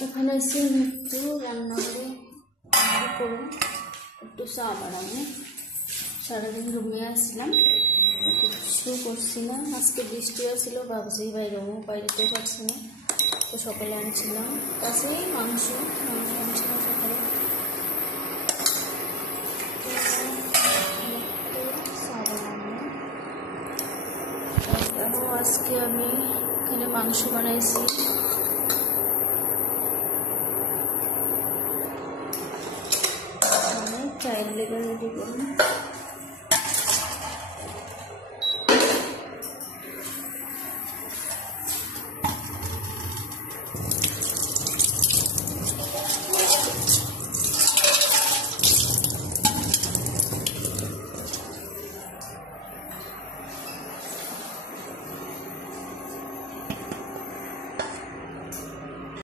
এখানে এসে একটু রান্নাঘরে করবো, একটু চা বানাবো। সারাদিন ঘুমিয়ে আসছিলাম, কিছু করছি না। আজকে বৃষ্টিও ছিল, ভাবছি বাইরেও বাইরেতেও পারছি না। তো সকালে আনছিলাম কাছেই মাংস আনছিলাম সকালে। চা বানাবো। আজকে আমি এখানে মাংস বানাইছি। চায়ের লেগে রেডি করুন।